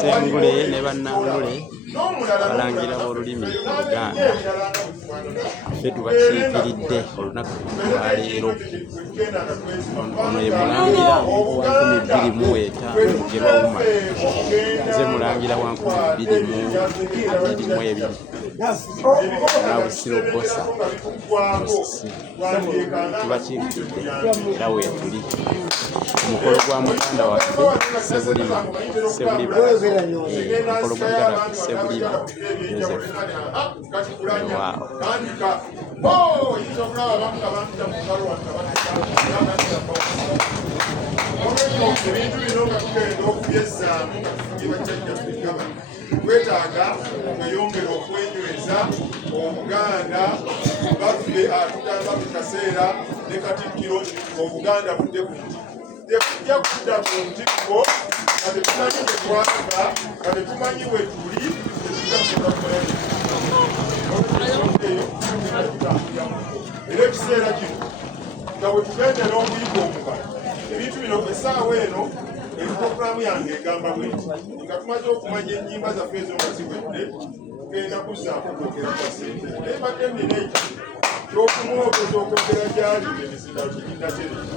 Sengule ne bannangule balangira b'olulimi Oluganda ffe tubakiikiridde olunaku lwaleero. Ono ye mulangira wa 2025 Gerwauma, nze mulangira wa 2022 Nabusiro Bosa Musisi. Tubakiikiridde era weetuli omukolo gwa muganda waffe Sebulima omukolo gwa muganda waffe Sebulima Joseph. Twetaaga okweyongera okwenyweza Obuganda baffe atugamba mu kaseera ne Katikkiro Obuganda budde ku nti tekujja kudda ku ntikko nga tetumanyi gye twava nga tetumanyi we tuli era ekiseera kino nga bwe tugendera okuyiga omubala ebintu bino essaawa eno puroguramu yange egamba bweti nga tumaze okumanya ennyimba zaffe ezo nga ziwedde tugenda kuzzaako kwogera kwa ssente naye badde nina ekyo kyokumwogeza okwogera gyali emisindalo teginnatereka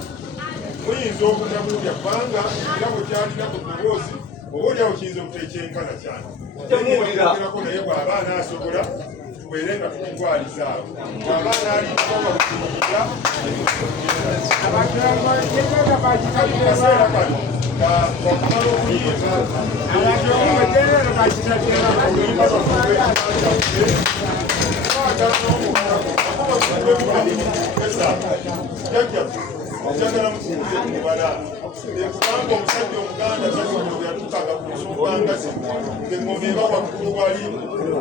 muyinza okunabuulya kubanga era bwe kyalina ku ddoboozi oba oliawo kiyinza okuteekyenkana cyane ogerako naye bw'aba anaasobola tubeere nga tukitwalizaawo bw'aba anaalinaba bakuyingira kaseera kano wakumala okuyimba oluyimba njagala mukubuze mubala ekubanga omusajja omuganda tasobola yatukaga ku nsonga nga zino ng'engoma eba waggulu wali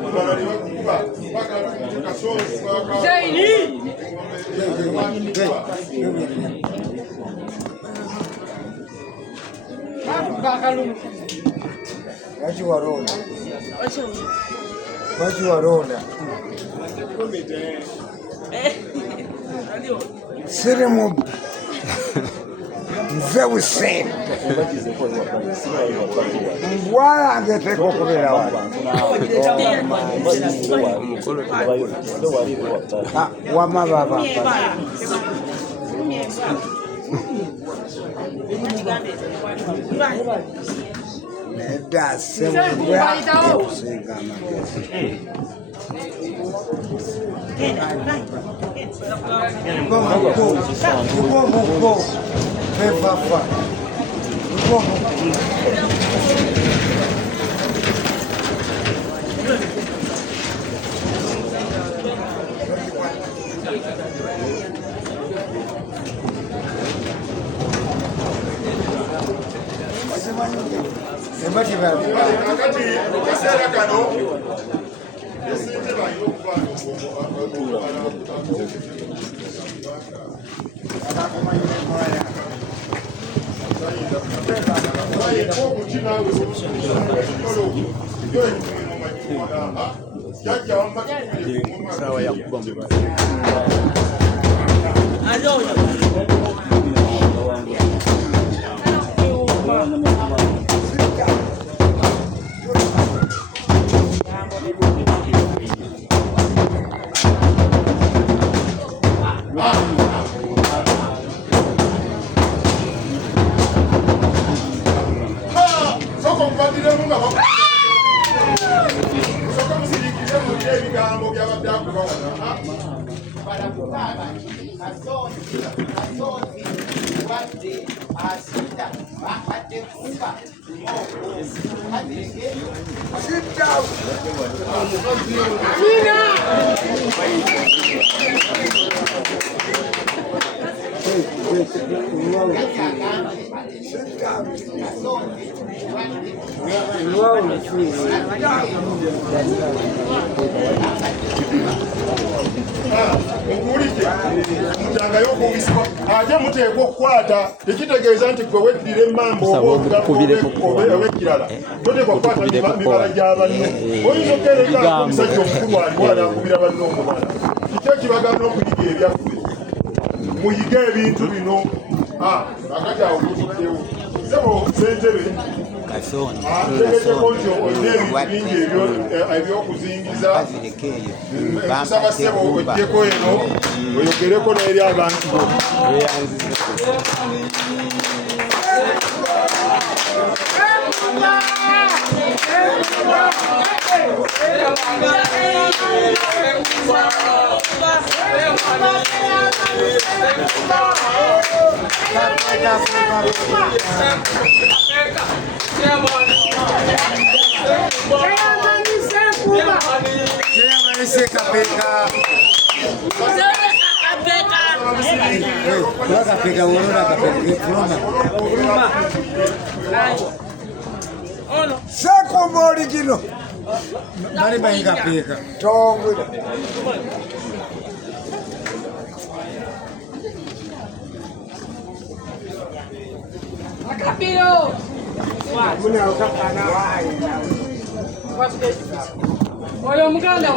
mubala ne bakuba bagala kasonzi Wachiwaronda Sirimu nze Hussein mbwala angeteka okubeera wano wamababa nedda semusenga Go, Pefafa. Go. Sawa ya kubomba. Sit down. Tina. musangayo okubisibwa ate muteekwa okukwata tekitegeeza nti gwe weddira emmamba ow'ekirala toteekwa kukwata mibala gya banno oyinza okuteereka omusajja omukulu aliwo anaakubira banno omubala kiki ekibagana okuyiga ebyaffe muyige ebintu bino akati awo tutuddewo sebo sentebe tegekeko nti olina ebintu bingi ebyokuzingiza kusaba sebo ojjeko eno oyogereko n'eri abantu bo Sekumba original. Mari bayi kapeka. Tongwira. Capiro! Olha o muganda,